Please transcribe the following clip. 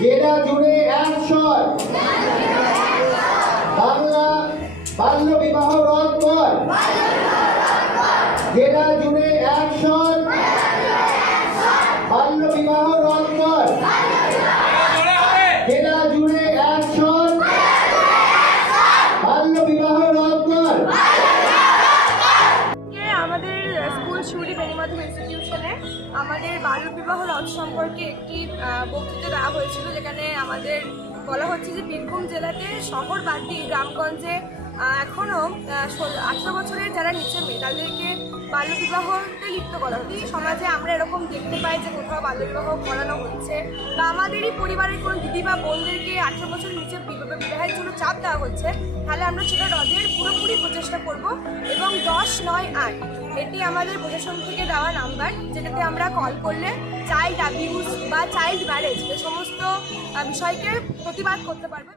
জেলা জুড়ে এক স্বর বাংলা বাল্য বিবাহ রদ কর। যেটা জুড়ে এক স্বর বেণীমাধব ইনস্টিটিউশনে আমাদের বাল্যবিবাহ রদ সম্পর্কে একটি বক্তৃতা দেওয়া হয়েছিল, যেখানে আমাদের বলা হচ্ছে যে বীরভূম জেলাতে শহর বাদ দিয়ে গ্রামগঞ্জে এখনও এখনও আঠারো বছরের যারা নিচে মেয়ে, তাদেরকে বাল্যবিবাহতে লিপ্ত করা হচ্ছে। সমাজে আমরা এরকম দেখতে পাই যে কোথাও বাল্যবিবাহ করানো হচ্ছে, বা আমাদেরই পরিবারের কোনো দিদি বা বোনদেরকে আঠারো বছরের নিচে বিবাহ- বিবাহের জন্য চাপ দেওয়া হচ্ছে, তাহলে আমরা সেটা হ্রদের পুরোপুরি প্রচেষ্টা করব এবং দশ নয় আট, এটি আমাদের প্রশাসন থেকে দেওয়া নাম্বার, যেটাতে আমরা কল করলে চাইল্ড অ্যাবিউজ বা চাইল্ড ম্যারেজ এ সমস্ত বিষয়কে প্রতিবাদ করতে পারব।